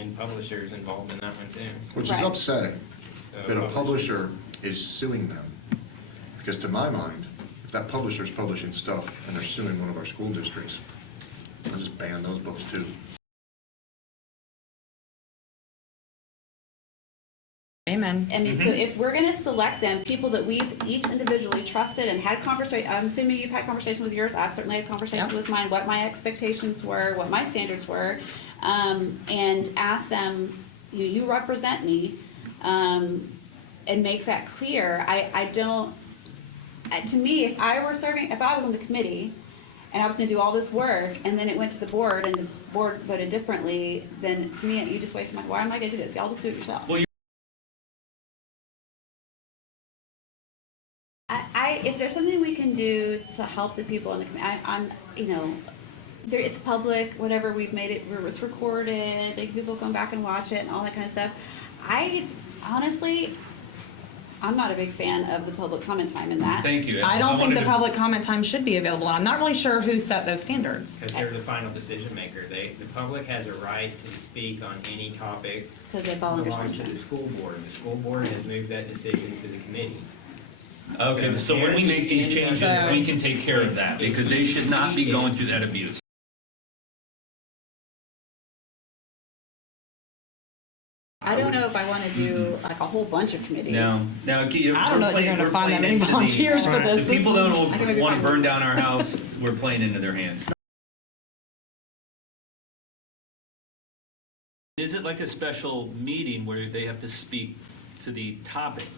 And publishers involved in that one too. Which is Right. upsetting, So that a publisher is suing them. Because to my mind, if that publisher is publishing stuff and they're suing one of our school districts, I'll just ban those books too. Amen. I mean, so if we're gonna select them, people that we've each individually trusted and had conversation, I'm assuming you've had conversations with yours, I've certainly had conversations Yep. with mine, what my expectations were, what my standards were, and ask them, you represent me, and make that clear. I don't, to me, if I was on the committee, and I was gonna do all this work, and then it went to the board, and the board voted differently, then to me, you just wasted my, why am I gonna do this? Y'all just do it yourself. Well, If there's something we can do to help the people in the community, I'm, it's public, whatever, we've made it, it's recorded, people come back and watch it and all that kind of stuff. Honestly, I'm not a big fan of the public comment time in that. Thank you. I don't think wanted the to- public comment time should be available. I'm not really sure who set those standards. Because they're the final decision maker. The public has a right to speak on any topic Because they fall under belongs to sunshine. the school board. The school board has moved that decision to the committee. Okay, so when we make these changes, So- we can take care of that, because they should not be going through that abuse. I don't know if I want to do like a whole bunch of committees. Now, I don't know that you're gonna find that many volunteers for this. The people This that is- I can maybe want to find- burn down our house, we're playing into their hands. Is it like a special meeting where they have to speak to the topic?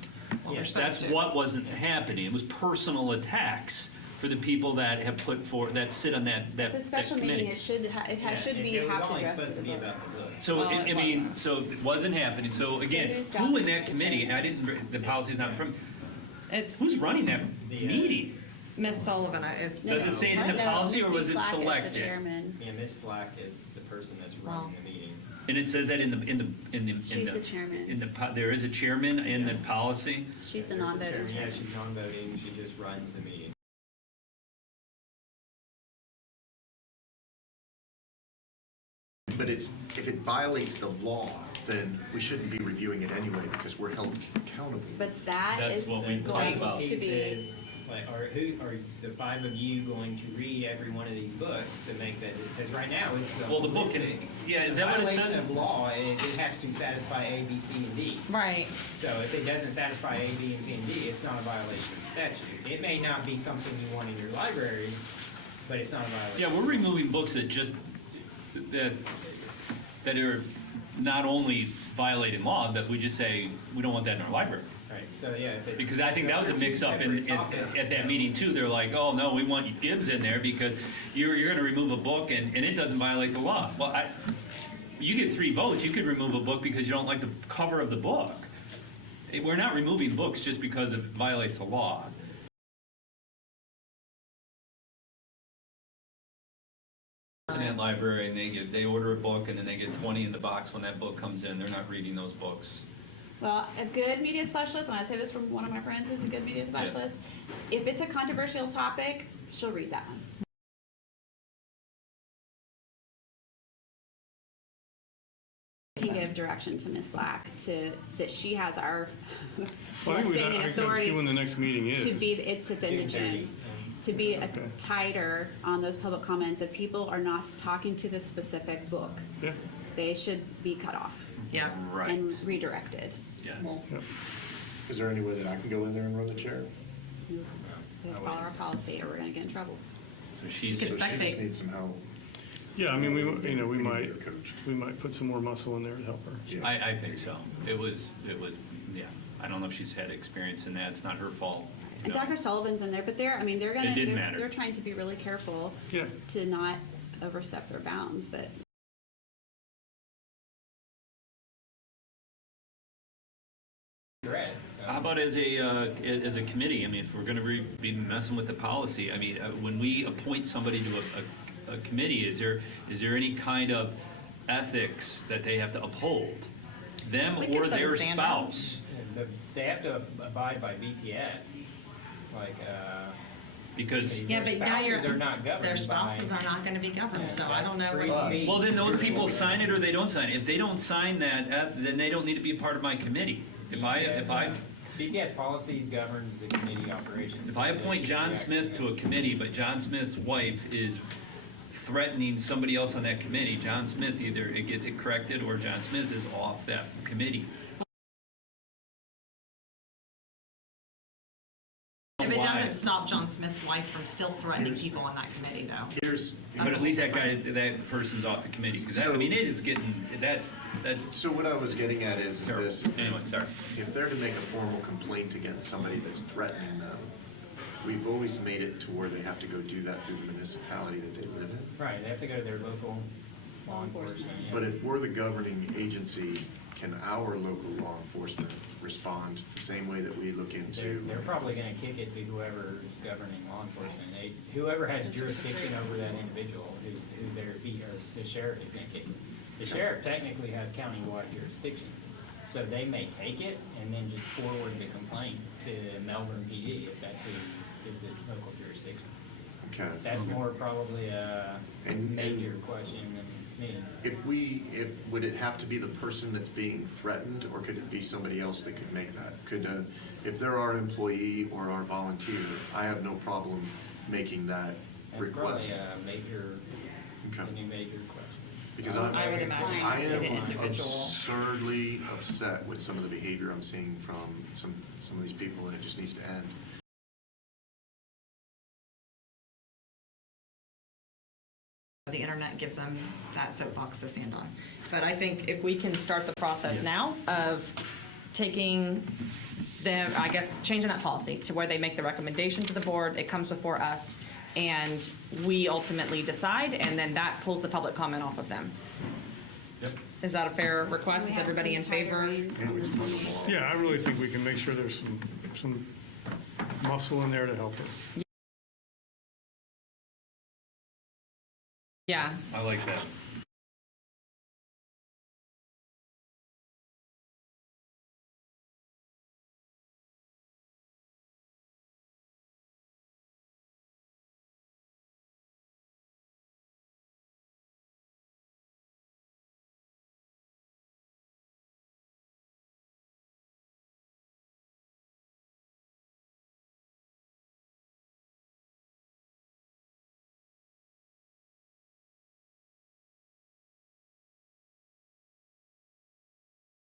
Yes. That's what wasn't happening. It was personal attacks for the people that have put forward, that sit on that It's a special committee. meeting, it should be It was half only addressed to supposed to the be board. about the book. So, Well, I it mean, wasn't. so it wasn't happening. So again, Whose job who is in it that to committee, check? I didn't, the policy's not from, It's who's running that The, meeting? Miss Sullivan is. Does it say it in the No, policy, or Missy was it Flack is the selected? chairman. Yeah, Ms. Flack is the person that's running the meeting. And it says that in the. She's the chairman. There is a chairman in the policy? She's the non-voting Yeah, chairman. she's non-voting, she just runs the meeting. But if it violates the law, then we shouldn't be reviewing it anyway because we're held accountable. But that That's is what we going talked about. to He be, says, like, are the five of you going to read every one of these books to make that, because right now it's the. Well, the book, holistic yeah, is that what it says? Violation of law, it has to satisfy A, B, C, and D. Right. So if it doesn't satisfy A, B, and C, and D, it's not a violation of statute. It may not be something you want in your library, but it's not a violation. Yeah, we're removing books that just, that are not only violating law, but we just say, we don't want that in our library. Right, so yeah. if it- Because I think that was a mix-up at that meeting too. They're like, oh, no, we want Gibbs in there because you're gonna remove a book and it doesn't violate the law. Well, you get 3 votes, you could remove a book because you don't like the cover of the book. We're not removing books just because it violates the law. In that library, and they order a book and then they get 20 in the box when that book comes in. They're not reading those books. well, a good media specialist, and I say this from one of my friends who's a good media specialist, if it's a controversial topic, she'll read that one. Can give direction to Ms. Slack that she has our Well, I think standing I gotta see authority when the next meeting is. to be, it's at the end of June 30, June. To be tighter on those public comments, that people are not talking to the specific book. Yeah, They should be cut off Yeah. Right. and redirected. Yes. yeah. Is there any way that I can go in there and run the chair? We have to follow our policy or we're gonna get in trouble. So she's. could So she just spectate. needs some help. Yeah, I mean, we need to might, get her coached. we might put some more muscle in there to help her. Yeah. I think so. It was, yeah. I don't know if she's had experience in that. It's not her fault. And No. Dr. Sullivan's in there, but they're It didn't matter. they're trying to be really careful Yeah, to not overstep their bounds, but. How about as a committee? I mean, if we're gonna be messing with the policy, I mean, when we appoint somebody to a committee, is there any kind of ethics that they have to uphold? Them We could or set a their standard. spouse? They have to abide by BPS, like, because, Yeah, Their but now spouses are not governed their by- spouses are not gonna be governed, so I don't know That's what. free speech. well, then those people sign it or they don't sign it. If they don't sign that, then they don't need to be a part of my committee. If I BPS policies governs the committee operations. If I appoint John Smith to a committee, but John Smith's wife is threatening somebody else on that committee, John Smith either it gets it corrected or John Smith is off that committee. If it Why? doesn't stop John Smith's wife from still threatening people on that committee though. Here's, But at least that person's off the committee, because I mean, it is getting, that's. so what I was getting at is terrible. this, is that Anyway, sorry. if they're to make a formal complaint against somebody that's threatening them, we've always made it to where they have to go do that through the municipality that they live in. Right, they have to go to their local law enforcement. Yeah. But if we're the governing agency, can our local law enforcement respond the same way that we look into? They're probably gonna kick it to whoever is governing law enforcement. Whoever has jurisdiction over that individual, who their, or the sheriff is gonna kick it. The sheriff technically has countywide jurisdiction, so they may take it and then just forward the complaint to Melbourne PD if that's who is the local jurisdiction. Okay. That's more probably a And- major question than me. Would it have to be the person that's being threatened, or could it be somebody else that could make that? If they're our employee or our volunteer, I have no problem making that That's request. probably a major, Okay. any major question. Because I would imagine I it's am an individual. absurdly upset with some of the behavior I'm seeing from some of these people, and it just needs to end. The internet gives them that soapbox to stand on. But I think if we can start the process now of taking them, I guess, changing that policy to where they make the recommendation to the board, it comes before us, and we ultimately decide, and then that pulls the public comment off of them. Yep. Is that a fair request? Is everybody in favor? Yeah, I really think we can make sure there's some muscle in there to help her. Yeah, I like that.